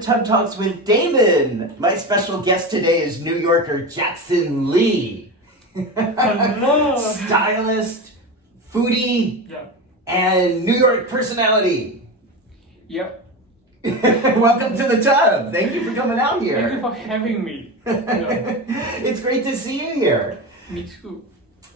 to Tub Talks with Damon. My special guest today is New Yorker Jackson Lee. Hello. Stylist, foodie, Yeah. and New York personality. Yep. Welcome to the tub. Thank you for coming out here. Thank you for having me. Yeah. It's great to see you here. Me too.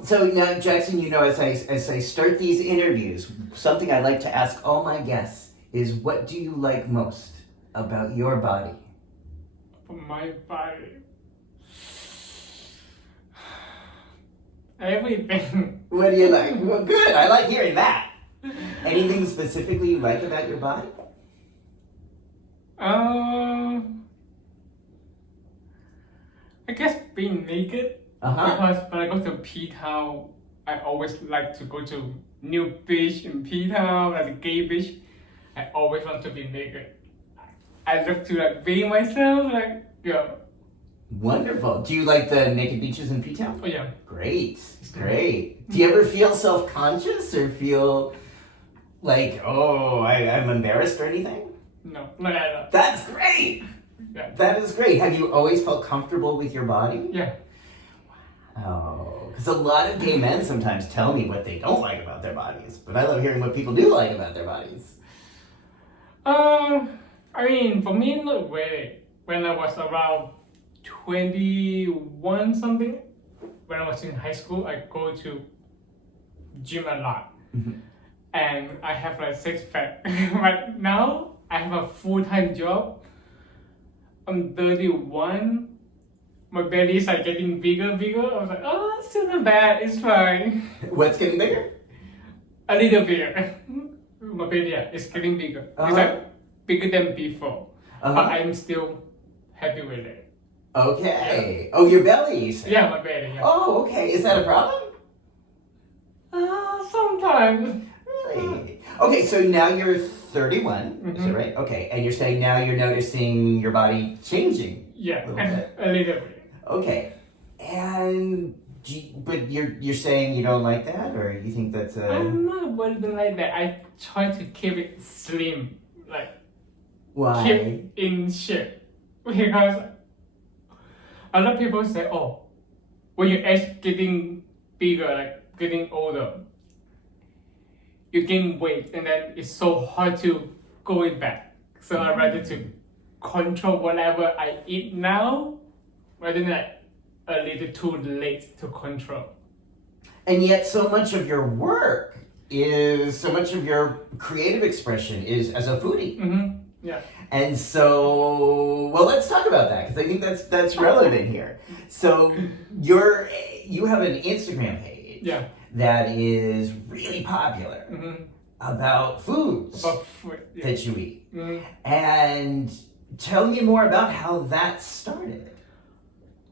So now, Jackson, you know, as I start these interviews, something I like to ask all my guests is, what do you like most about your body? For my body. Everything. What do you like? Well, good. I like hearing that. Anything specifically you like about your body? I guess being naked. Because when I go to P-Town, I always like to go to new beach in P-Town, like the gay beach. I always want to be naked. I love to be myself, yeah. Wonderful. Do you like the naked beaches in P-Town? Oh yeah. Great. Great. Do you ever feel self-conscious or feel like, oh, I'm embarrassed or anything? No, not at all. That's great. Yeah. That is great. Have you always felt comfortable with your body? Yeah. Oh, because a lot of gay men sometimes tell me what they don't like about their bodies, but I love hearing what people do like about their bodies. I mean, for me, not really. When I was around 21 something, when I was in high school, I go to gym a lot. Mm-hmm. And I have like six pack. But now I have a full-time job. I'm 31. My belly is getting bigger. I was like, oh, it's still not bad. It's fine. What's getting bigger? A little bigger. My belly is getting bigger. It's bigger than before. But I'm still happy with it. Okay. Yeah. Oh, your belly, you said? Yeah, my belly. Yeah. Oh, okay. Is that a problem? Sometimes. Really? Okay, so now you're 31, is that right? Okay, and you're saying now you're noticing your body changing. Yeah, a little bit. a little bit. Okay, and but you're saying you don't like that, or you think that's I'm not really like that. I try to keep it slim, why? keep in shape, because a lot of people say, oh, when your age getting bigger, getting older, you gain weight, and then it's so hard to go it back. So I rather to control whatever I eat now, rather than a little too late to control. And yet so much of your work is, so much of your creative expression is as a foodie. Mm-hmm. Yeah. And so, well, let's talk about that, because I think that's relevant here. So you have an Instagram page. Yeah. That is really popular about foods that you eat. Mm-hmm. And tell me more about how that started.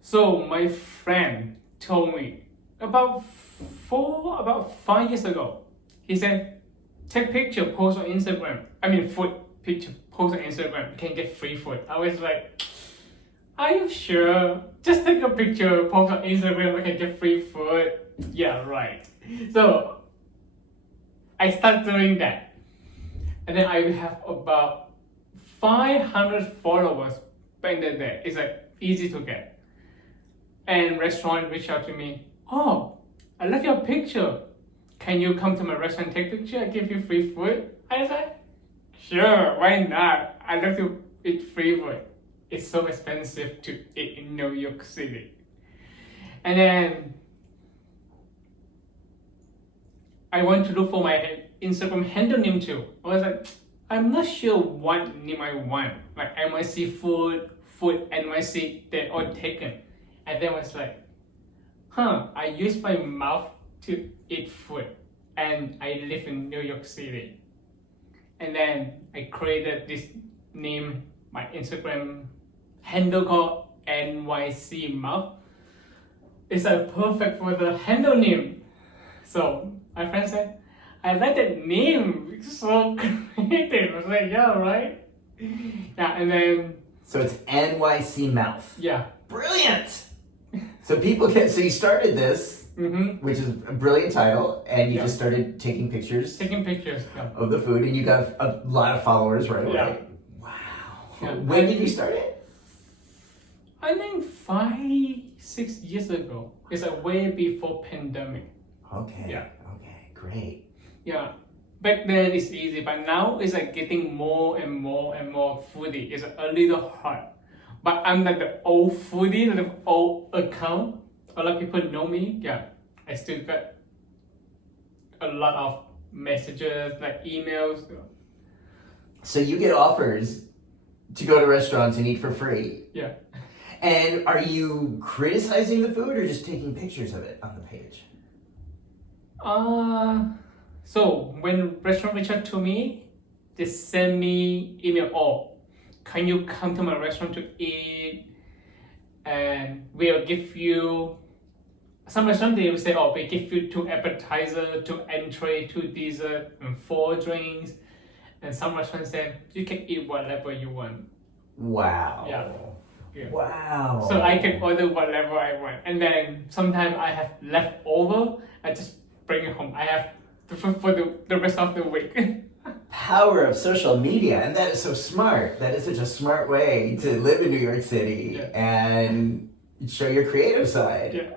So my friend told me about 5 years ago. He said, take picture, post on Instagram. I mean, food picture, post on Instagram. You can get free food. I was like, are you sure? Just take a picture, post on Instagram, I can get free food. Yeah, right. So I started doing that. And then I have about 500 followers back in the day. It's easy to get. And restaurant reached out to me. Oh, I love your picture. Can you come to my restaurant, take picture? I give you free food. I said, sure, why not? I love to eat free food. It's so expensive to eat in New York City. And then I want to look for my Instagram handle name too. I was like, I'm not sure what name I want. Like NYC food NYC, they're all taken. And then I was like, I use my mouth to eat food. And I live in New York City. And then I created this name, my Instagram handle called NYC Mouth. It's perfect for the handle name. So my friend said, I like that name. It's so creative. I was like, yeah, right? Yeah, and then... So it's NYC Mouth. Yeah. Brilliant! So so you started this, which is a brilliant title, and you just started taking pictures. Taking pictures, yeah. Of the food, and you got a lot of followers right away. Yeah. Wow. Yeah. When did you start it? I think 5-6 years ago. It's like way before pandemic. Okay. Yeah. Okay, great. Yeah. Back then it's easy, but now it's like getting more and more and more foodie. It's a little hard. But I'm like the old foodie, the old account. A lot of people know me. Yeah. I still got a lot of messages, like emails. So you get offers to go to restaurants and eat for free. Yeah. And are you criticizing the food or just taking pictures of it on the page? So when restaurant reach out to me, they send me email. Oh, can you come to my restaurant to eat? And we'll give you. Some restaurant they will say, oh, we give you 2 appetizer, 2 entree, 2 dessert, and 4 drinks. And some restaurants say you can eat whatever you want. Wow. Yeah. Wow. So I can order whatever I want, and then sometimes I have leftover. I just bring it home. I have for the rest of the week. Power of social media, and that is so smart. That is such a smart way to live in New York City and show your creative side. Yeah.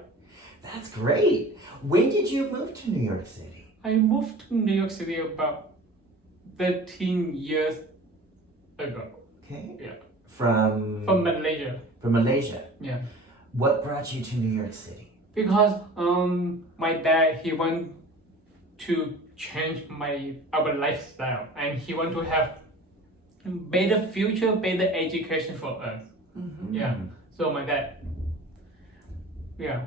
That's great. When did you move to New York City? I moved to New York City about 13 years ago. Okay. Yeah. From Malaysia. From Malaysia. Yeah. What brought you to New York City? Because my dad, he want to change our lifestyle, and he want to have better future, better education for us. Mm-hmm. Yeah. So my dad. Yeah.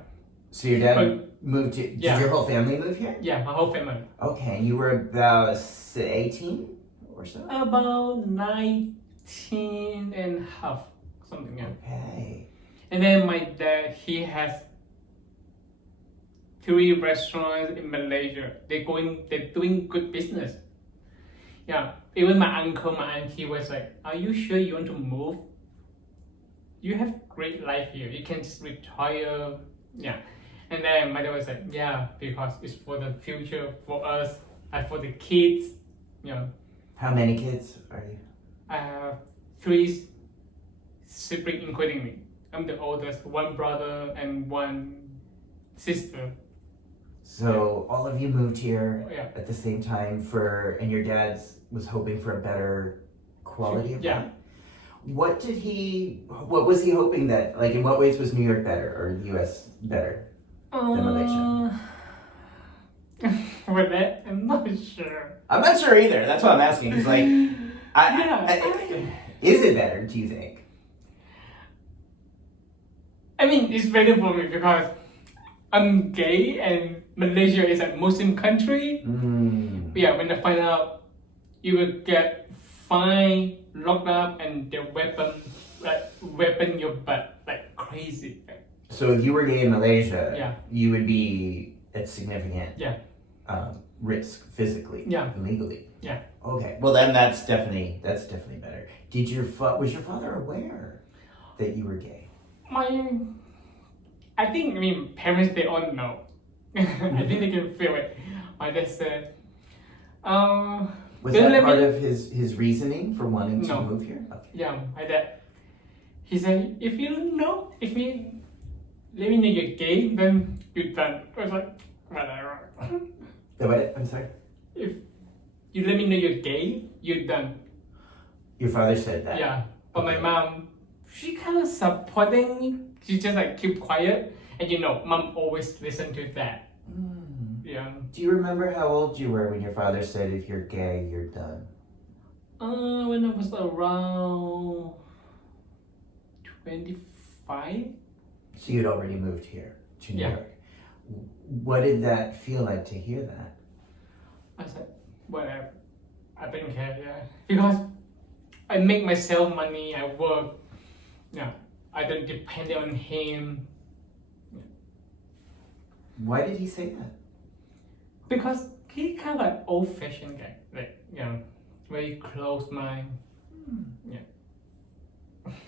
So your dad moved to. Did your whole family move here? Yeah, my whole family. Okay, and you were about 18 or so. About 19 and a half, something like that. Okay. And then my dad, he has 3 restaurants in Malaysia. They're doing good business. Yeah. Even my uncle, my auntie was like, "Are you sure you want to move? You have great life here. You can just retire." Yeah. And then my dad was like, "Yeah, because it's for the future, for us, and for the kids." Yeah. How many kids are you? I have 3 siblings, including me. I'm the oldest, 1 brother and 1 sister. So all of you moved here Yeah. at the same time and your dad was hoping for a better quality of life? What was he hoping that, like in what ways was New York better or the US better than Malaysia? With that, I'm not sure. I'm not sure either. That's what I'm asking. It's like, is it better, do you think? I mean, it's better for me because I'm gay and Malaysia is a Muslim country. Yeah, when I find out, you will get fined, locked up, and the weapon your butt like crazy. So if you were gay in Malaysia, Yeah. you would be at significant Yeah. risk physically, Yeah. and legally. Yeah. Okay. Well, then that's definitely better. Was your father aware that you were gay? I think parents they all know. I think they can feel it. My dad said, Was that part of his reasoning for wanting to move here? Okay. Yeah, my dad. He said, if you let me know you're gay, then you're done. I was like, whatever. What? I'm sorry? If you let me know you're gay, you're done. Your father said that? Yeah. But my mom, she kind of supporting me. She just like keep quiet. And mom always listen to that. Yeah. Do you remember how old you were when your father said if you're gay, you're done? When I was around 25. So you'd already moved here to New Yeah. York. What did that feel like to hear that? I said, whatever. I didn't care, yeah. Because I make myself money, I work. Yeah. I don't depend on him. Why did he say that? Because he kind of like old-fashioned guy. Like, very close mind. Yeah.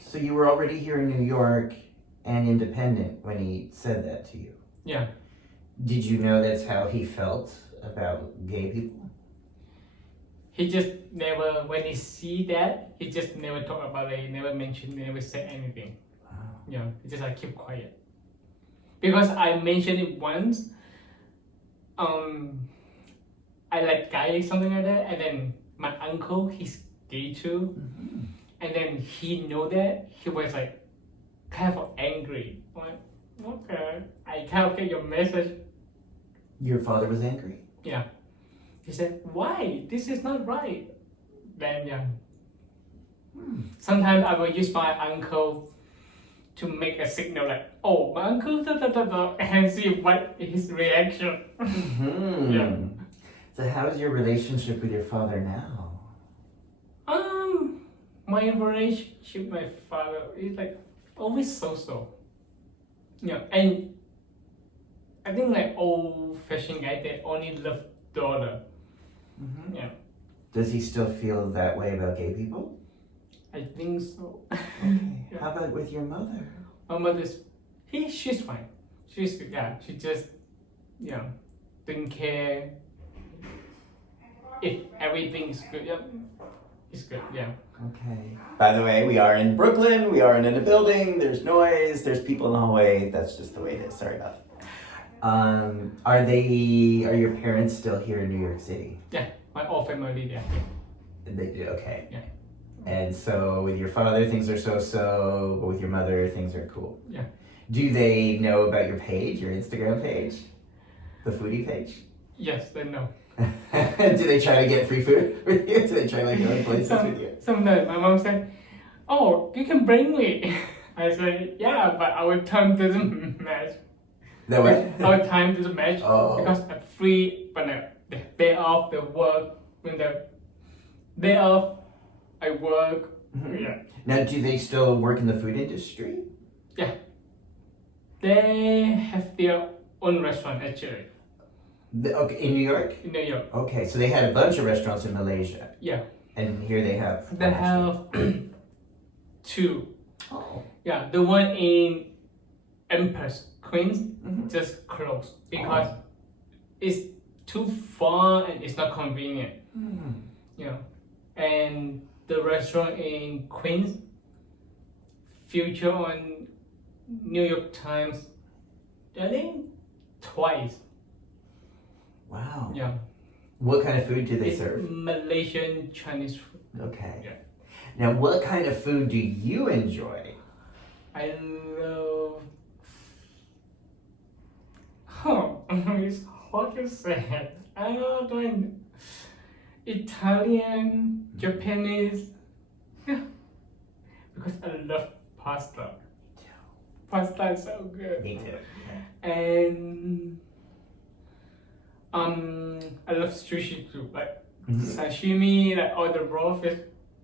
So you were already here in New York and independent when he said that to you? Yeah. Did you know that's how he felt about gay people? he just never, when he see that, he just never talk about it, never mention, never say anything. Wow. Yeah, he just like keep quiet. Because I mentioned it once, I like guy something like that, and then my uncle, he's gay too, and then he know that, he was like kind of angry. I'm like, okay, I can't get your message. Your father was angry? Yeah. He said, why? This is not right. Then yeah. Sometimes I will use my uncle to make a signal like, oh, my uncle, and see what his reaction. Yeah. So how's your relationship with your father now? My relationship with my father is like always so. Yeah, and I think like old-fashioned guy, they only love daughter. Yeah. Does he still feel that way about gay people? I think so. Okay. Yeah. How about with your mother? My mother's, she's fine. She's good. Yeah, she just, didn't care if everything is good. Yeah, it's good. Yeah. Okay. By the way, we are in Brooklyn. We are in a building. There's noise. There's people in the hallway. That's just the way it is. Sorry about that. Are your parents still here in New York City? Yeah, my whole family there. They do. Okay. Yeah. And so with your father, things are so, but with your mother, things are cool. Yeah. Do they know about your page, your Instagram page? The foodie page? Yes, they know. Do they try to get free food with you? Do they try like going places with you? Sometimes my mom said, oh, you can bring me. I say, yeah, but our time doesn't match. No what? Our time doesn't match because I'm free, but the day off, the work, when the day off, I work. Yeah. Now, do they still work in the food industry? Yeah. They have their own restaurant actually. Okay, in New York? In New York. Okay, so they had a bunch of restaurants in Malaysia. Yeah. And here they have. They have two. Oh. Yeah, the one in Empress, Queens, just closed because it's too far and it's not convenient. Yeah. And the restaurant in Queens featured on New York Times, I think twice. Wow. Yeah. What kind of food do they serve? Malaysian Chinese food. Okay. Yeah. Now, what kind of food do you enjoy? I love. It's hard to say. I love doing Italian, Japanese. Yeah. Because I love pasta. Pasta is so good. Me too. And I love sushi too, like sashimi, like all the raw fish,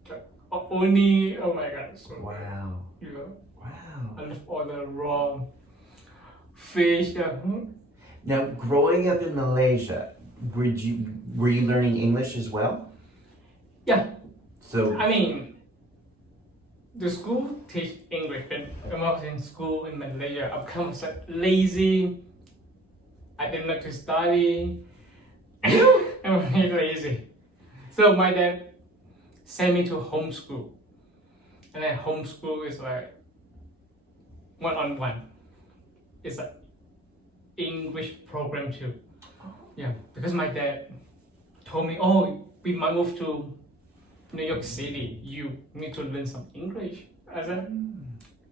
like oni. Oh my god, so wow. good. You know? Wow. I love all the raw fish. Yeah. Now, growing up in Malaysia, were you learning English as well? Yeah. So I mean, the school teach English, but when I was in school in Malaysia, I become like lazy. I didn't like to study. I'm really lazy. So my dad sent me to homeschool. And then homeschool is like one-on-one. It's like English program too. Yeah, because my dad told me, oh, we might move to New York City. You need to learn some English. I said,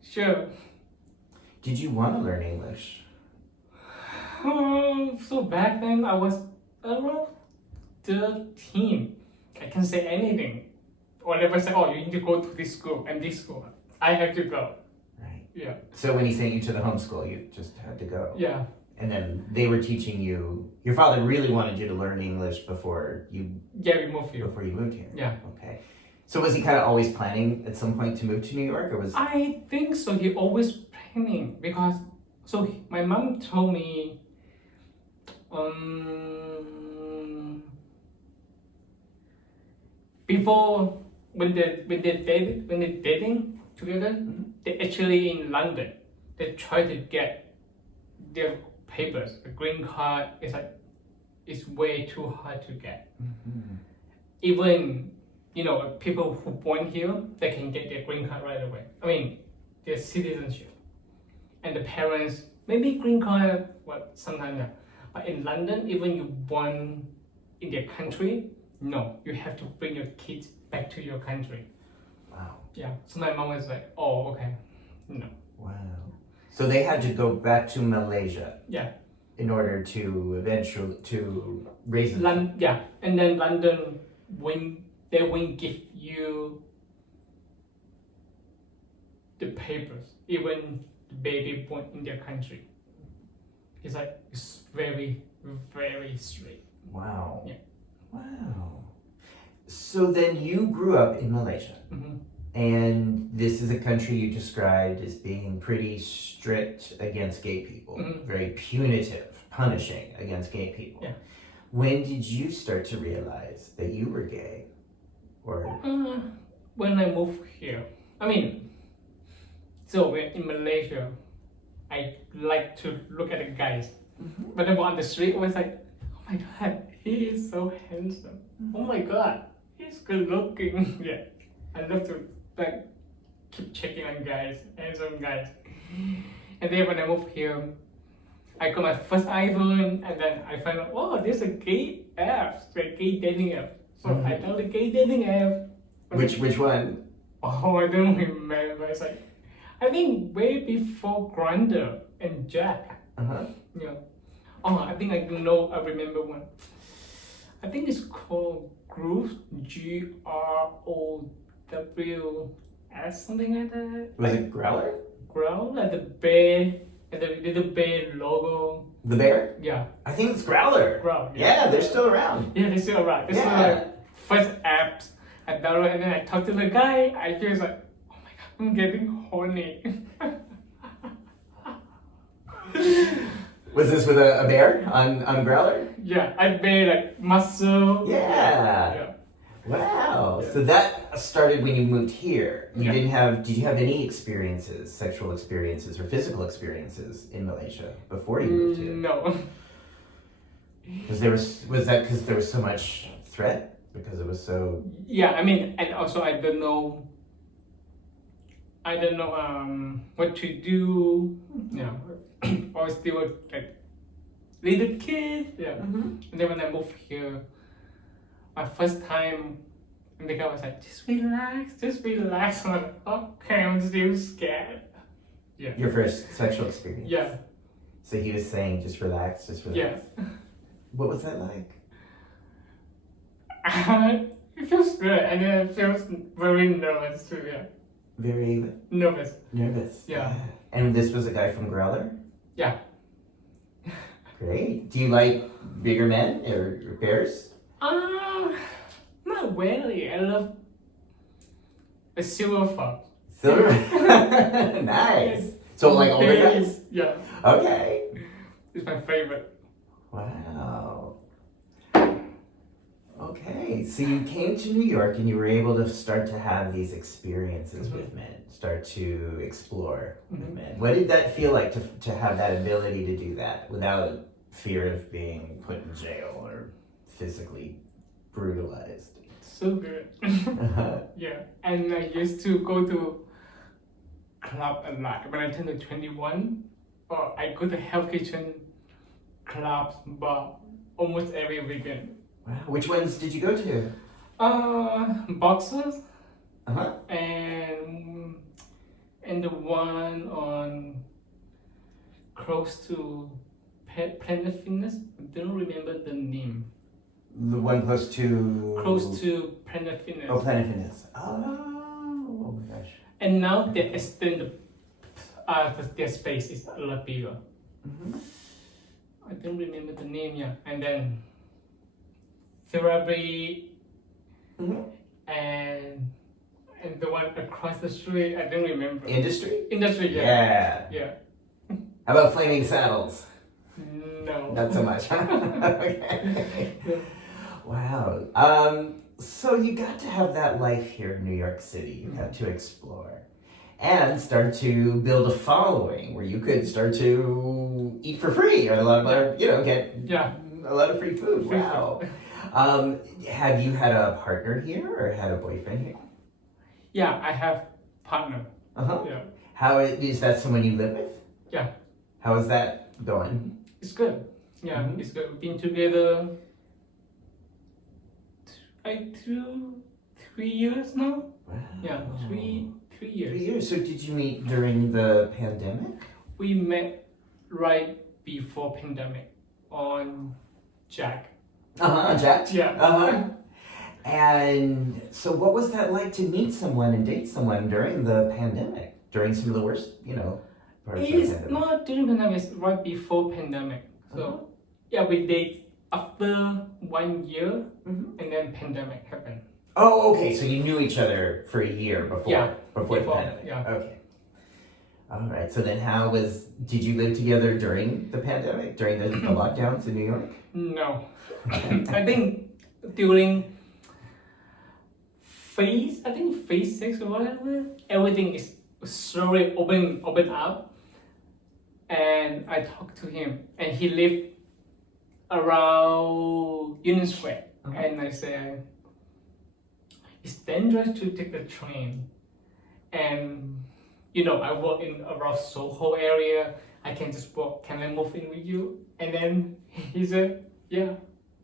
sure. did you want to learn English? So back then I was around 13. I can say anything. Or never say, oh, you need to go to this school and this school. I have to go. Right. Yeah. So when he sent you to the homeschool, you just had to go. Yeah. And then they were teaching you. Your father really wanted you to learn English before you. Yeah, we moved here. Before you moved here. Yeah. Okay. So was he kind of always planning at some point to move to New York, or was? I think so. He always planning because my mom told me. Before when they dating together, they actually in London. They try to get their papers, the green card. It's way too hard to get. even people who born here, they can get their green card right away. I mean, their citizenship, and the parents maybe green card, sometimes yeah. But in London, even you born in their country, no, you have to bring your kids back to your country. Wow. Yeah. So my mom was like, oh, okay, no. Wow. So they had to go back to Malaysia. Yeah. In order to eventually to raise them. Yeah, and then London, when they won't give you the papers, even the baby born in their country. It's very, very strict. Wow. Yeah. Wow. So then you grew up in Malaysia. Mm-hmm. And this is a country you described as being pretty strict against gay people, very punitive, punishing against gay people. Yeah. When did you start to realize that you were gay? Or when I moved here, I mean, so when in Malaysia, I like to look at the guys. When I walk on the street, I was like, oh my god, he is so handsome. Oh my god, he's good looking. Yeah, I love to keep checking on guys, handsome guys. And then when I moved here, I got my first iPhone, and then I found out, oh, there's a gay app, a gay dating app. So I downloaded the gay dating app. which one? Oh, I don't remember. It's like, I think way before Grindr and Jack. Yeah. Oh, I think I remember one. I think it's called Growlr, GROWS, something like that. Was it Growlr? Growlr, like the bear, and the little bear logo. The bear? Yeah. I think it's Growlr. Growlr. Yeah, they're still around. Yeah, they're still around. It's like first apps I download, and then I talk to the guy. I feel like, oh my god, I'm getting horny. Was this with a bear on Growlr? Yeah, I made like muscle. Yeah. Wow. Yeah. So that started when you moved here. You did you have any experiences, sexual experiences or physical experiences in Malaysia before you moved here? No. Was that because there was so much threat? Because it was so. Yeah, I mean, and also I don't know what to do. Yeah. I was still like little kid. Yeah. And then when I moved here, my first time, and the guy was like, just relax. I'm like, okay, I'm still scared. Yeah. Your first sexual experience? Yeah. So he was saying, just relax. Yeah. What was that like? It feels good, and then it feels very nervous too, yeah. Very? Nervous. Yeah. And this was a guy from Growlr? Yeah. Great. Do you like bigger men or bears? Not really. I love a silver fox. Silver? Nice. So like older guys? Yeah. Okay. It's my favorite. Wow. Okay, so you came to New York and you were able to start to have these experiences with men, start to explore with men. What did that feel like to have that ability to do that without fear of being put in jail or physically brutalized? So good. Yeah, and I used to go to club a lot. When I turned to 21, I go to Hell Kitchen clubs, bar almost every weekend. Wow. Which ones did you go to? Boxers. And the one on close to Planet Fitness. I don't remember the name. The one close to Planet Fitness. Oh, Planet Fitness. Oh my gosh. And now they extend their space is a lot bigger. I don't remember the name, yeah. And then therapy, and the one across the street, I don't remember. Industry, yeah. How about Flaming Saddles? No. Not so much. Okay. Wow. So you got to have that life here in New York City. You got to explore and start to build a following where you could start to eat for free or get a lot of free food. Wow. Have you had a partner here or had a boyfriend here? Yeah, I have partner. Uh-huh. Yeah, How is that someone you live with? yeah, How is that going? it's good. Yeah, Mhm. it's good. We've been together like 3 years now. Wow. Yeah, three 3 years. years. So did you meet during the pandemic? We met right before pandemic on Jack. Uh-huh, Jack? Yeah. Uh-huh. And so what was that like to meet someone and date someone during the pandemic? During some of the worst, parts of the It's pandemic? not during pandemic, it's right before pandemic. So yeah, we date after 1 year Mhm. and then pandemic happened. Oh, okay. So you knew each other for a year before Yeah, before the before, pandemic. yeah. Okay. All right. So then did you live together during the pandemic? During the lockdowns in New York? No. I think during phase 6 or whatever, everything is slowly open up. And I talked to him and he lived around Union Square. Uh-huh. And I said, it's dangerous to take the train. And I work in around Soho area. I can just walk. Can I move in with you? And then he said, yeah.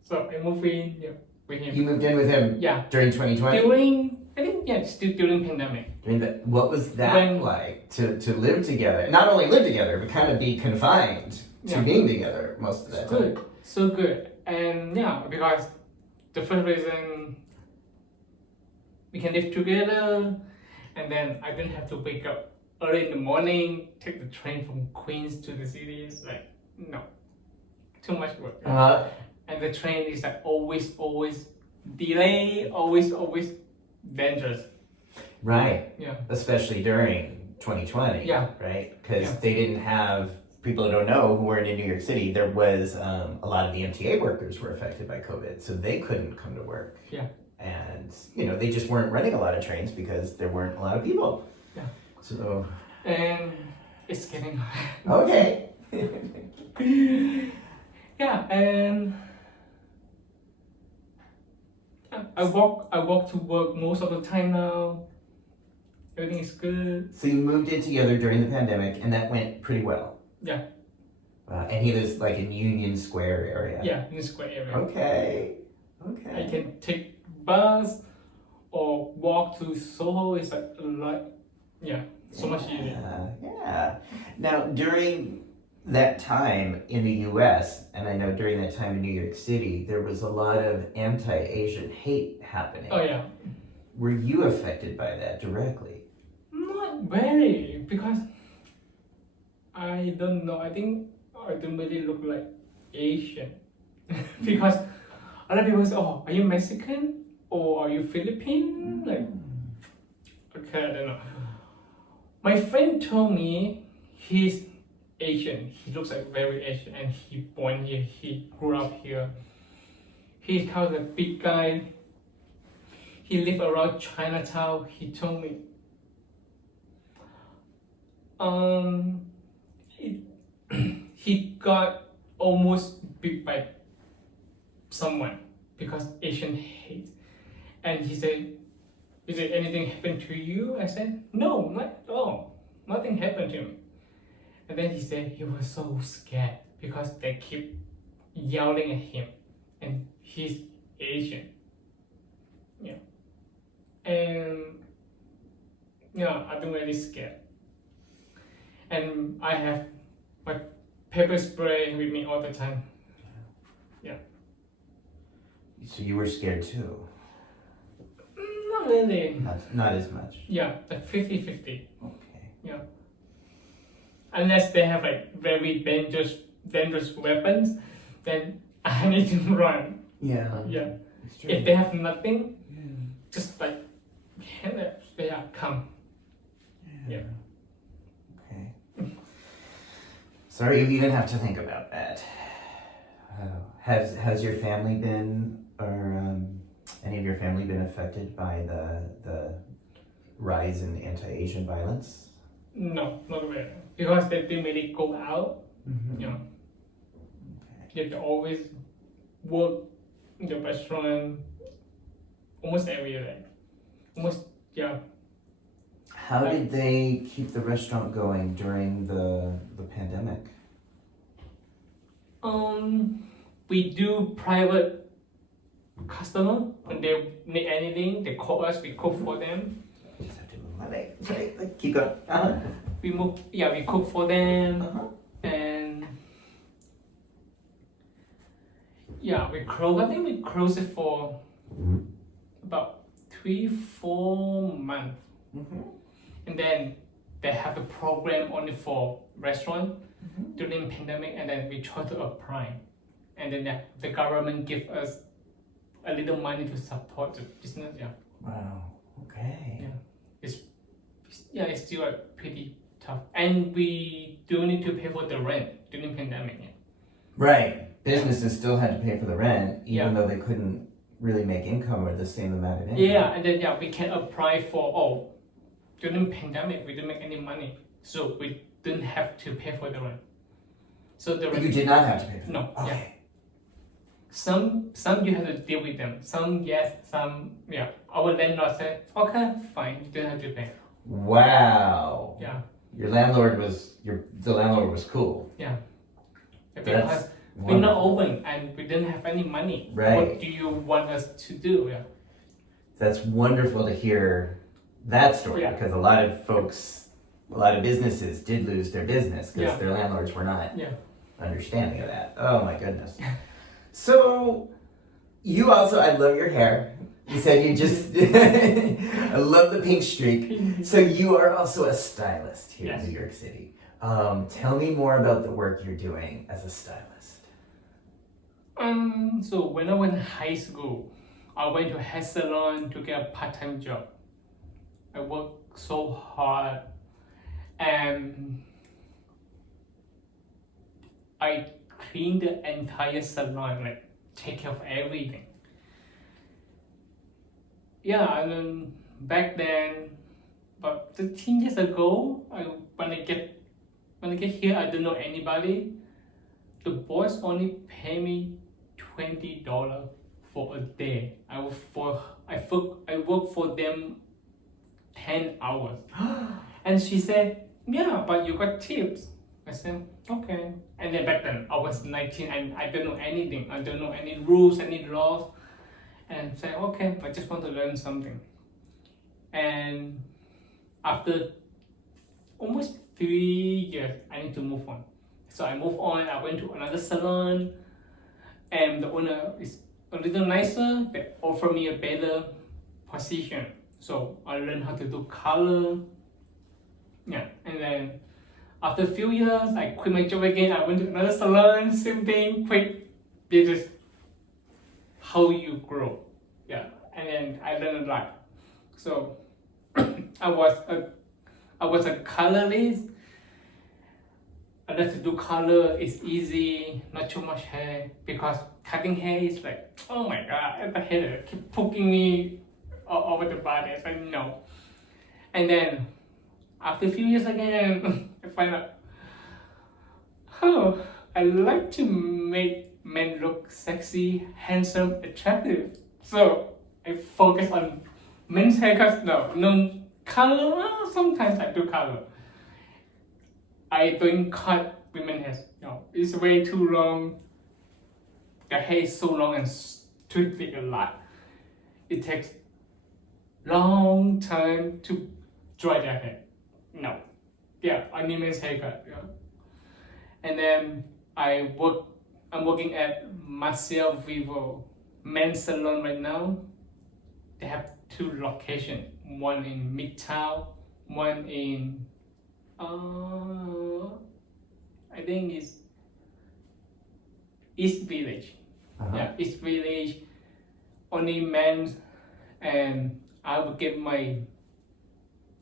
So I moved in with him. You moved in with him Yeah. during 2020? Still during pandemic. What was that When- like to live together? Not only live together, but kind of be confined to Yeah. being together most of that It's time. good. So good. And because the first reason we can live together, and then I didn't have to wake up early in the morning, take the train from Queens to the city. It's like, no, too much work. Uh-huh. And the train is like always delay, always dangerous. Right. Yeah. Especially during 2020. Yeah. Right? Because Yeah. they didn't have, people who don't know, who weren't in New York City, there was a lot of the MTA workers were affected by COVID, so they couldn't come to work. Yeah. And, they just weren't running a lot of trains because there weren't a lot of people. Yeah. So, And it's getting okay. yeah, and I walk to work most of the time now. Everything is good. So you moved in together during the pandemic, and that went pretty well. Yeah. And he lives like in Union Square area. Yeah, in the square area. Okay. I Okay. can take bus or walk to Soho. It's like a lot. Yeah, so much easier. Yeah. Now, during that time in the U.S., and I know during that time in New York City, there was a lot of anti-Asian hate happening. Oh yeah. Were you affected by that directly? Not very, because I don't know. I think I don't really look like Asian because a lot of people say, "Oh, are you Mexican or are you Philippine?" Like, okay, I don't know. My friend told me he's Asian. He looks like very Asian, and he born here. He grew up here. He's kind of a big guy. He lived around Chinatown. He told me. He got almost beat by someone because Asian hate, and he said, "Is there anything happened to you?" I said, "No, not at all. Nothing happened to me." And then he said he was so scared because they keep yelling at him, and he's Asian. Yeah. And I'm really scared. And I have my pepper spray with me all the time. So you were scared too? Not really. Not as much. Yeah, like 50-50. Okay. Unless they have like very dangerous weapons, then I need to run. Yeah. Yeah. It's true. If they have nothing, Yeah. just like come. Yeah. Okay. Sorry you even have to think about that. Has your family been, or any of your family been affected by the rise in anti-Asian violence? No, not really. Because they didn't really go out. Mm-hmm. You know, Okay. they always work the restaurant, almost everywhere. Almost, yeah. How did they keep the restaurant going during the pandemic? We do private customer when they need anything, they call us, we cook for them. Just have to move my leg. Sorry, keep going. We cook for them, Uh-huh. and yeah, we close. I think we closed it for about 3-4 months, and then they have a program only for restaurant during pandemic, and then we try to apply, and then the government give us a little money to support the business. Yeah. Wow. Okay. Yeah, it's still pretty tough, and we do need to pay for the rent during pandemic. Yeah. Right. Businesses still had to pay for the rent, even Yeah. though they couldn't really make income or the same amount of income. Yeah, and then we can apply for during pandemic we didn't make any money, so we didn't have to pay for the rent. So the rent, You did not have to pay for no, it. yeah. Okay. Some you have to deal with them. Some yes, some yeah. Our landlord said, okay, fine, you don't have to pay. Wow. Yeah, The landlord was cool. yeah. That's Because we're not open and we didn't have any money. Right. What do you want us to do? Yeah. That's wonderful to hear that story Yeah. because a lot of businesses did lose their business because Yeah. their landlords were not Yeah. understanding of that. Oh my goodness. So you also, I love your hair. You said you just, I love the pink streak. So you are also a stylist here Yes. in New York City. Tell me more about the work you're doing as a stylist. So when I went to high school, I went to hair salon to get a part-time job. I worked so hard, and I cleaned the entire salon, like take care of everything. Yeah, and then back then, about 13 years ago, when I get here, I don't know anybody. The boss only pay me $20 for a day. I work for them 10 hours. And she said, yeah, but you got tips. I said, okay. And then back then I was 19 and I don't know anything. I don't know any rules, any laws. And said, okay, I just want to learn something. And after almost 3 years, I need to move on. So I moved on, I went to another salon, and the owner is a little nicer. They offer me a better position. So I learned how to do color. Yeah, and then after a few years, I quit my job again. I went to another salon, same thing, quit. This is how you grow. Yeah, and then I learned a lot. So I was a colorist. I like to do color. It's easy, not too much hair, because cutting hair is like, oh my god, the hair keep poking me all over the body. I said no. And then after a few years again, I find out, oh, I like to make men look sexy, handsome, attractive. So I focus on men's haircuts. No color. Well, sometimes I do color. I don't cut women's hair. No, it's way too long. The hair is so long and too thick a lot. It takes long time to dry their hair. No, yeah, I need men's haircut. Yeah. And then I'm working at Marcel Vivo men's salon right now. They have 2 locations, one in Midtown, one in I think it's East Village. Uh-huh. Yeah, East Village, only men's, and I will get my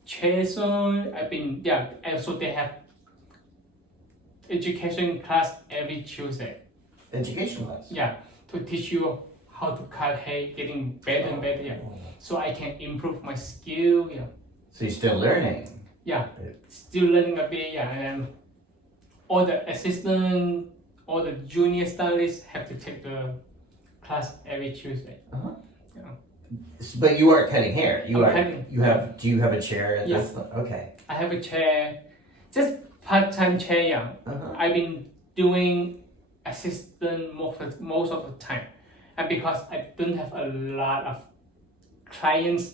chairs on. And so they have education class every Tuesday. Education class. Yeah, to teach you how to cut hair, getting better and better. Yeah, so I can improve my skill. Yeah. So you're still learning. Yeah, still learning a bit. Yeah, and all the assistant, all the junior stylists have to take the class every Tuesday. Uh-huh. Yeah. But you aren't cutting hair. I'm cutting. You have. Do you have a chair at Yeah. this? Okay. I have a chair, just part-time chair. Yeah. Uh-huh. I've been doing assistant most of the time, and because I don't have a lot of clients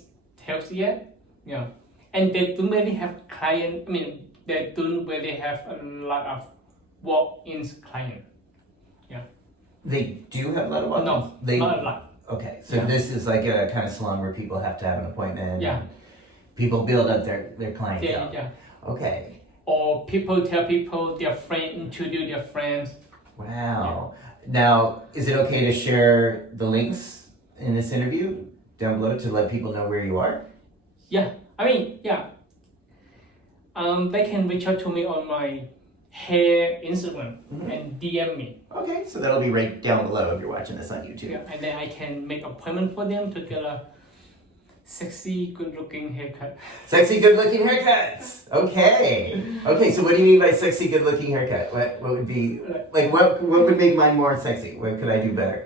helps yet, yeah, and they don't really have client. I mean, they don't really have a lot of walk-ins client. They do have a lot of walk-ins? No, They, not a lot. okay, so Yeah. this is like a kind of salon where people have to have an appointment. Yeah. and People build up their clientele. Yeah. Okay. Or people tell people their friend introduce their friends. Wow. Now, is it okay to share the links in this interview down below to let people know where you are? Yeah, I mean, yeah. They can reach out to me on my hair Instagram and DM me. Okay, so that'll be right down below if you're watching this on YouTube. Yeah, and then I can make appointment for them to get a sexy, good-looking haircut. Sexy, good-looking haircuts. Okay. Okay. So, what do you mean by sexy, good-looking haircut? What would be like? What would make mine more sexy? What could I do better?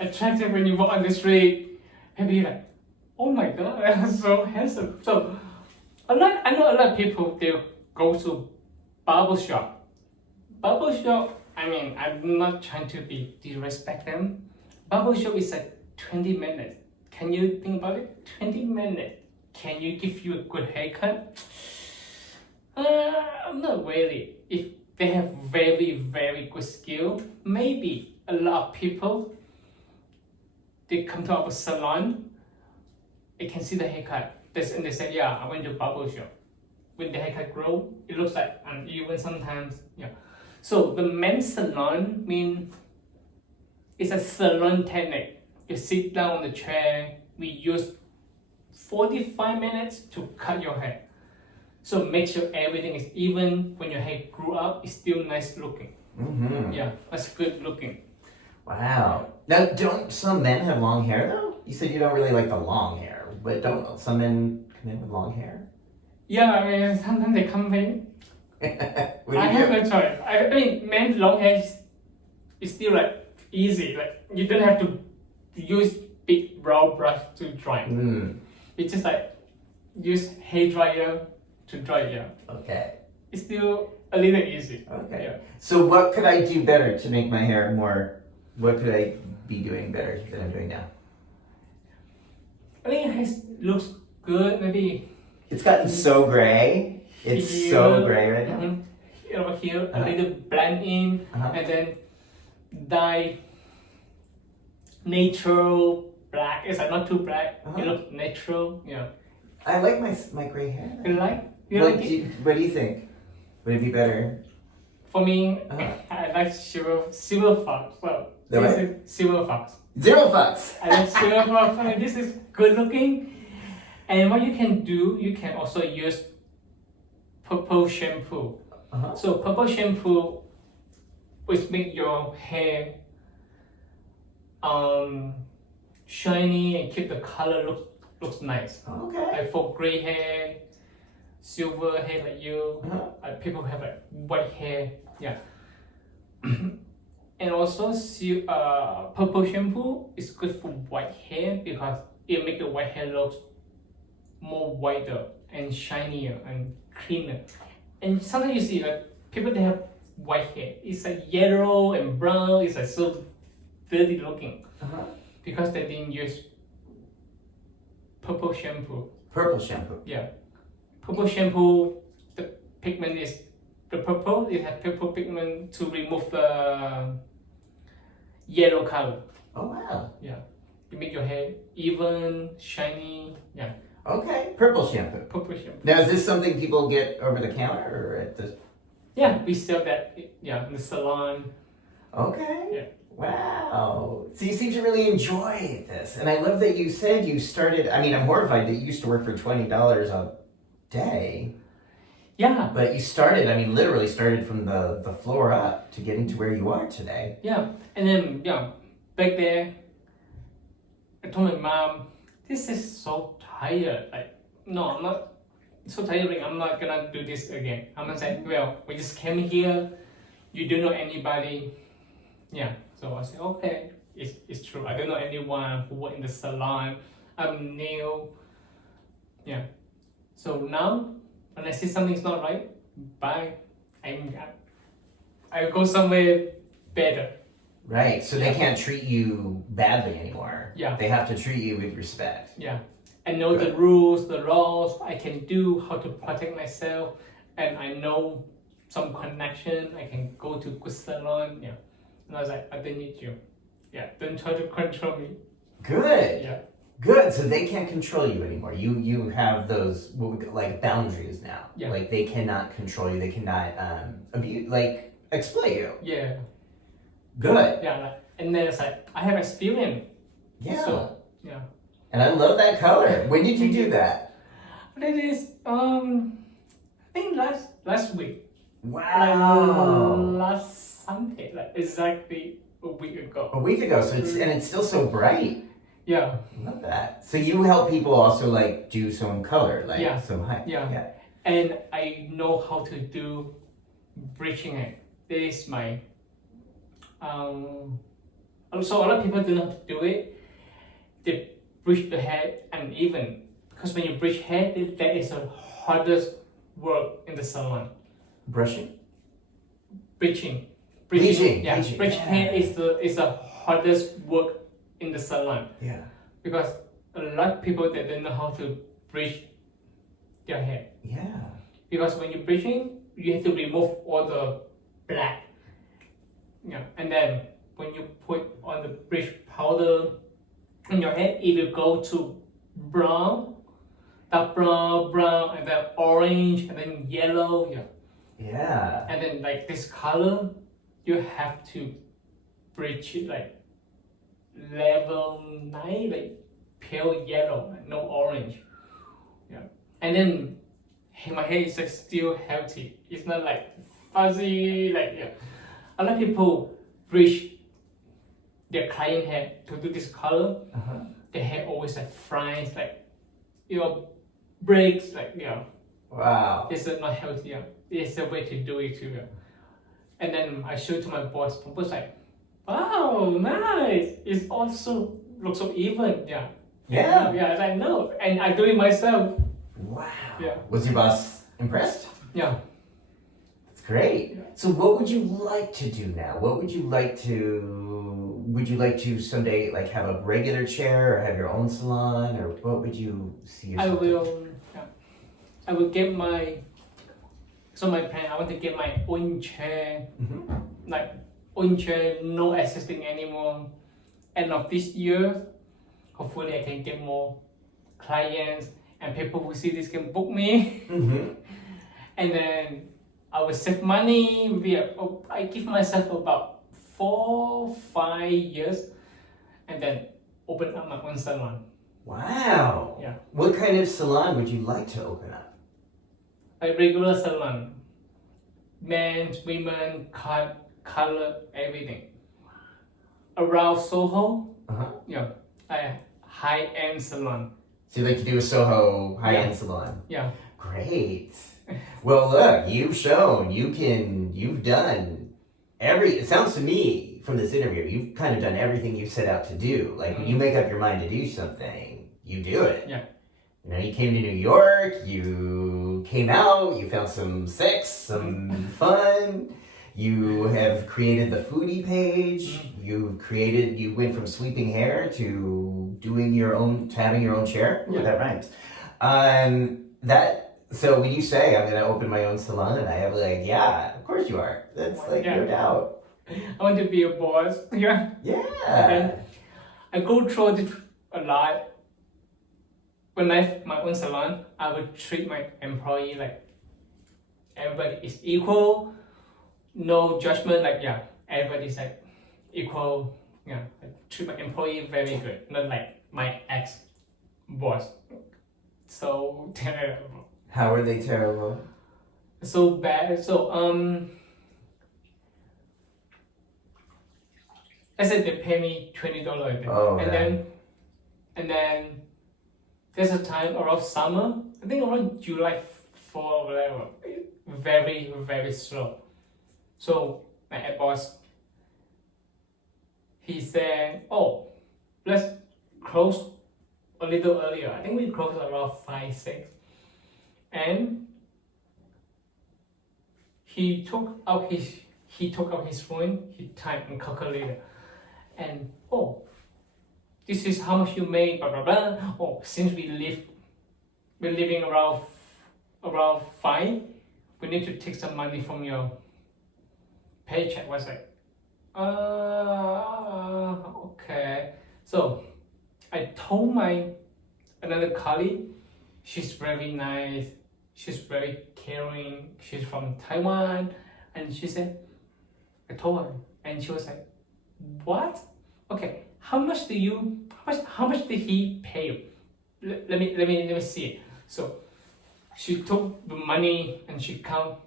Attractive when you walk on the street, and be like, oh my god, I'm so handsome. So, I know a lot of people they go to barber shop. Barber shop. I mean, I'm not trying to be disrespect them. Barber shop is like 20 minutes. Can you think about it? 20 minutes. Can you give you a good haircut? Not really. If they have very, very good skill, maybe a lot of people, they come to our salon, they can see the haircut. And they say, yeah, I went to barber shop. When the haircut grow, it looks like uneven sometimes. Yeah. So the men's salon means it's a salon technique. You sit down on the chair, we use 45 minutes to cut your hair. So make sure everything is even. When your hair grew up, it's still nice looking. Mm-hmm. Yeah, that's good looking. Wow. Now, don't some men have long hair though? You said you don't really like the long hair, but don't some men come in with long hair? Yeah, I mean, sometimes they come in. What do I you have do? no choice. I mean, men's long hair is still like easy. Like you don't have to use big brow brush to dry. It's just like use hair dryer to dry it. Yeah. Okay. It's still a little easy. Okay. Yeah. So what could I do better to make my hair more? What could I be doing better than I'm doing now? I think it looks good. Maybe It's gotten so gray. It's here, so gray right now. Over here, Uh-huh. a little blend in, Uh-huh. and then dye natural black. It's like not too black. Uh-huh. It looks natural. Yeah. I like my gray hair. You like? You What like do it? what do you think? Would it be better? For me, Uh-huh. I like silver fox. Well, The this what? is silver fox. Zero fucks. I like silver fox. I mean, this is good looking. And what you can do, you can also use purple shampoo. Uh-huh. So purple shampoo, which make your hair shiny and keep the color looks nice. Okay. Like for gray hair, silver hair like you, Uh-huh. people have like white hair. Yeah. And also, purple shampoo is good for white hair because it makes the white hair look more whiter and shinier and cleaner. And sometimes you see like people that have white hair, it's like yellow and brown. It's like so dirty looking Uh-huh. because they didn't use purple shampoo. Purple shampoo. Yeah, purple shampoo. The pigment is the purple. It has purple pigment to remove the yellow color. Oh wow. Yeah, you make your hair even, shiny. Yeah, Okay. Purple shampoo. purple shampoo. Now, is this something people get over the counter or at the? Yeah, we sell that. Yeah, in the salon. Okay. Yeah. Wow. So you seem to really enjoy this, and I love that you said you started. I mean, I'm horrified that you used to work for $20 a day, Yeah, but you started. I mean, literally started from the floor up to getting to where you are today. yeah, and then yeah, back there, I told my mom, "This is so tired. Like, no, I'm not so tiring. I'm not gonna do this again." I'm gonna say, "Well, we just came here. You don't know anybody." Yeah, so I said, "Okay." it's true. I don't know anyone who work in the salon. I'm new. Yeah. So now when I see something's not right, bye. I go somewhere better. Right. So they can't treat you badly anymore. Yeah. They have to treat you with respect. Yeah. I know the rules, the laws, I can do, how to protect myself, and I know some connection. I can go to good salon. Yeah. And I was like, I don't need you. Yeah. Don't try to control me. Good. Yeah. Good. So they can't control you anymore. You have those like boundaries now. Yeah. Like they cannot control you. They cannot abuse, like exploit you. Yeah. Good. Yeah. Like, and then it's like I have experience. Yeah. So, yeah. And I love that color. When did you do that? That is I think last week. Wow. Last Sunday, like exactly a week ago. A week ago. So it's still so bright. Yeah. Love that. So you help people also like do some color, like some height. Yeah. And I know how to do breaching it. That is my so a lot of people don't know how to do it. They breach the hair uneven. Because when you breach hair, that is the hardest work in the salon. Brushing? Bleaching. Bleaching. Yeah. Bleach hair is the hardest work in the salon. Yeah. Because a lot of people that don't know how to bleach their hair. Yeah. Because when you're bleaching, you have to remove all the black. Yeah. And then when you put on the bleach powder on your head, it will go to brown, dark brown, and then orange, and then yellow. Yeah. Yeah. And then like this color, you have to bleach it like level 9, like pale yellow, no orange. Yeah. And then my hair is like still healthy. It's not like fuzzy, like yeah. A lot of people bleach their client hair to do this color. The hair always like fries, like breaks, like Wow. It's not healthy. Yeah. It's a way to do it too. Yeah. And then I showed to my boss. My boss like, wow, nice. It's also looks so even. Yeah. Yeah. Yeah. I know, and I do it myself. Wow. Yeah. Was your boss impressed? Yeah. That's great. Yeah. So what would you like to do now? What would you like to someday like have a regular chair or have your own salon, or what would you see yourself doing? I will get my plan, I want to get my own chair, like own chair, no assisting anymore. End of this year, hopefully I can get more clients and people who see this can book me. And then I will save money. I give myself about 4-5 years and then open up my own salon. Wow. Yeah. What kind of salon would you like to open up? A regular salon. Men, women, cut, color, everything. Around Soho, yeah, a high-end salon. So you'd like to do a Soho high-end salon? Yeah. Great. Well, look, you've done it sounds to me from this interview, you've kind of done everything you set out to do. Like when you make up your mind to do something, you do it. Yeah. You know, you came to New York, you came out, you found some sex, some fun. You have created the foodie page. You went from sweeping hair to having your own chair. Yeah. That rhymes. So when you say I'm gonna open my own salon, and I have like, yeah, of course you are. That's like no doubt. I want to be a boss. Yeah. Yeah. And I go through it a lot. When I have my own salon, I would treat my employee like everybody is equal, no judgment. Like everybody's like equal. Yeah, I treat my employee very good, not like my ex boss. So terrible. How are they terrible? So bad. So I said they pay me $20 a day. Oh, and then there's a time around summer, I think around July 4 or whatever, very, very slow. So my boss, he said, "Oh, let's close a little earlier. I think we closed around 5, 6, and he took out his phone, he typed in calculator, and oh, this is how much you make, blah blah blah. Oh, since we're living around 5, we need to take some money from your paycheck." Was like, okay. So I told my another colleague, she's very nice, she's very caring, she's from Taiwan, and she said, I told her, and she was like, what? Okay, how much did he pay you? Let me see it. So she took the money and she count.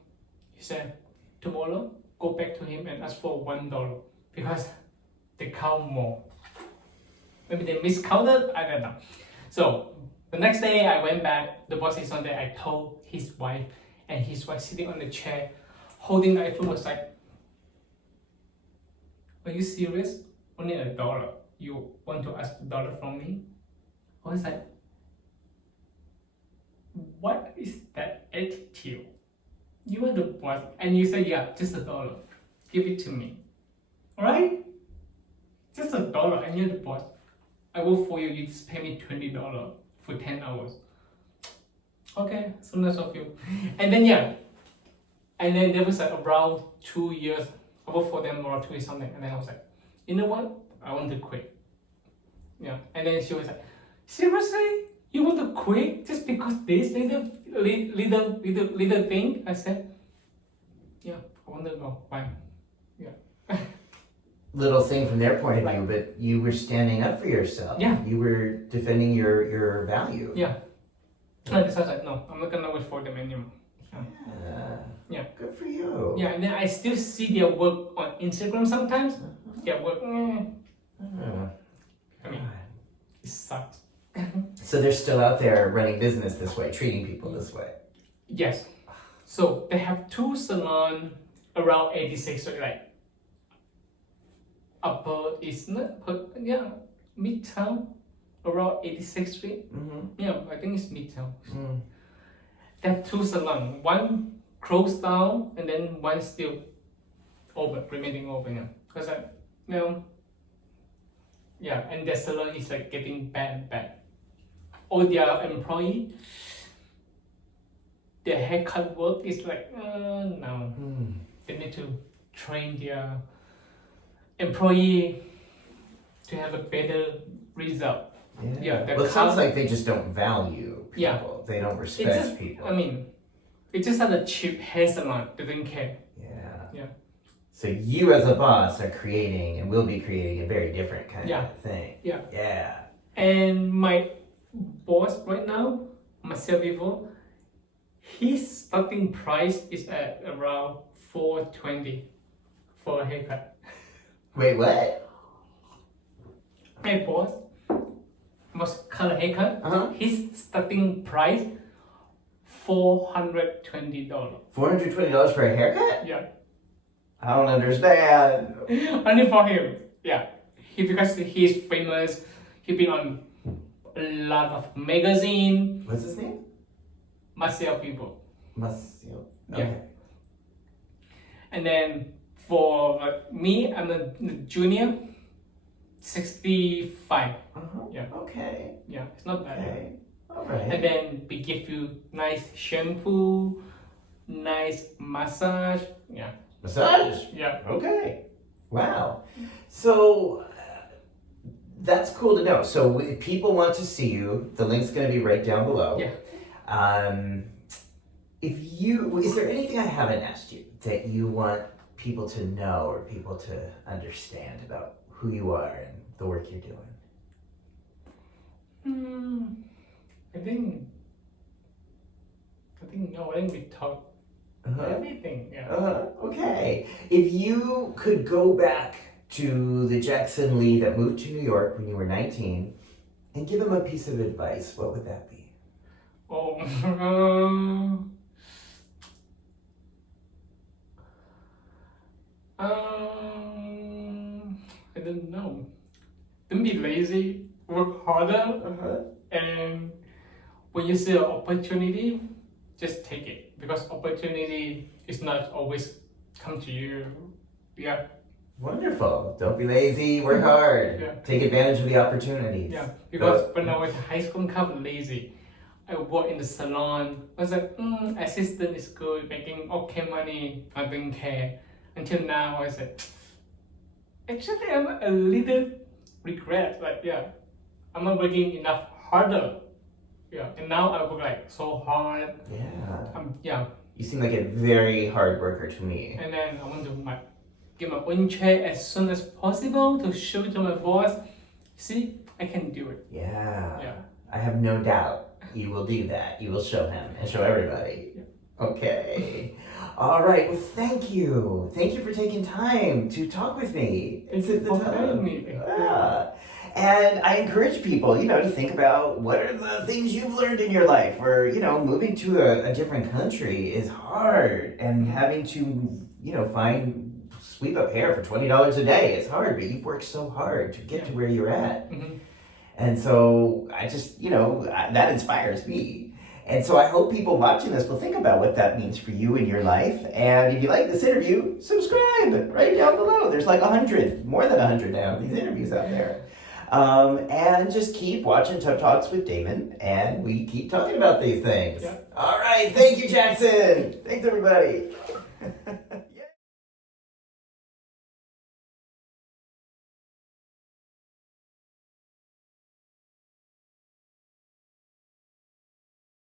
She said, tomorrow go back to him and ask for $1 because they count more. Maybe they miscounted, I don't know. So the next day I went back, the boss is not there. I told his wife, and his wife sitting on the chair holding the iPhone was like, are you serious? Only $1. You want to ask $1 from me? I was like, what is that attitude? You are the boss, and you say, yeah, just $1. Give it to me. Alright? Just $1, and you're the boss. I work for you, you just pay me $20 for 10 hours. Okay, so nice of you. And then and then there was like around 2 years, I worked for them around 2 years something, and then I was like, you know what? I want to quit. Yeah, and then she was like, seriously? You want to quit just because this little thing? I said, yeah, I want to go. Why? Yeah. Little thing from their point of view, but you were standing up for yourself. Yeah. You were defending your value. Yeah. And I was like, no, I'm not gonna wait for them anymore. Yeah. Good for you. Yeah, and then I still see their work on Instagram sometimes. Their work, I mean, it sucks. So they're still out there running business this way, treating people this way. Yes. So they have 2 salons around 86, so like upper is not, Midtown, around 86th Street. Mm-hmm. Yeah, I think it's Midtown. Mm. They have 2 salons, one closed down and then one still open, remaining open. Yeah, because and their salon is like getting bad and bad. All their employee, their haircut work is like no. They need to train their employee to have a better result. Yeah. Well, it sounds like they just don't value people. Yeah. They don't respect people. I mean, it's just like a cheap hair salon. They don't care. Yeah. So you as a boss are creating and will be creating a very different kind of thing. Yeah. And my boss right now, Marcel Vivo, his starting price is at around $420 for a haircut. Wait, what? My boss, most color haircut, his starting price $420. $420 for a haircut? Yeah. I don't understand. Only for him. Yeah. Because he's famous. He's been on a lot of magazine. What's his name? Marcel Vivo. Marcel. Yeah. Okay. And then for me, I'm a junior, 65. Yeah. Okay. Yeah, it's not bad. Okay. All right. And then we give you nice shampoo, nice massage. Yeah. Massage? Yeah. Okay. Wow. So that's cool to know. So if people want to see you, the link's going to be right down below. Yeah. Is there anything I haven't asked you that you want people to know or people to understand about who you are and the work you're doing? I think no. I think we talked everything. Yeah. Okay. If you could go back to the Jackson Lee that moved to New York when you were 19 and give him a piece of advice, what would that be? Oh, I don't don't know. Don't be lazy. Work harder. And when you see an opportunity, just take it. Because opportunity is not always come to you. Yeah. Wonderful. Don't be lazy. Work hard. Yeah. Take advantage of the opportunities. Yeah. Because when I was in high school, I'm kind of lazy. I work in the salon. I was like, assistant is good, making okay money. I didn't care. Until now, I said, actually, I'm a little regret. Like, yeah, I'm not working enough harder. Yeah, and now I work like so hard. Yeah. Yeah. You seem like a very hard worker to me. And then I want to get my own chair as soon as possible to show to my boss. See, I can do it. Yeah. Yeah. I have no doubt you will do that. You will show him and show everybody. Yeah. Okay. All right. Well, thank you. Thank you for taking time to talk with me. Thank you for having me. Yeah. And I encourage people, to think about what are the things you've learned in your life. Or, moving to a different country is hard, and having to, sweep up hair for $20 a day is hard, but you've worked so hard to get to where you're at. Mm-hmm. And so I just, that inspires me. And so I hope people watching this will think about what that means for you in your life. And if you like this interview, subscribe right down below. There's like 100, more than 100 now, these interviews out there. And just keep watching Tough Talks with Damon, and we keep talking about these things. Yeah. All right. Thank you, Jackson. Thanks, everybody.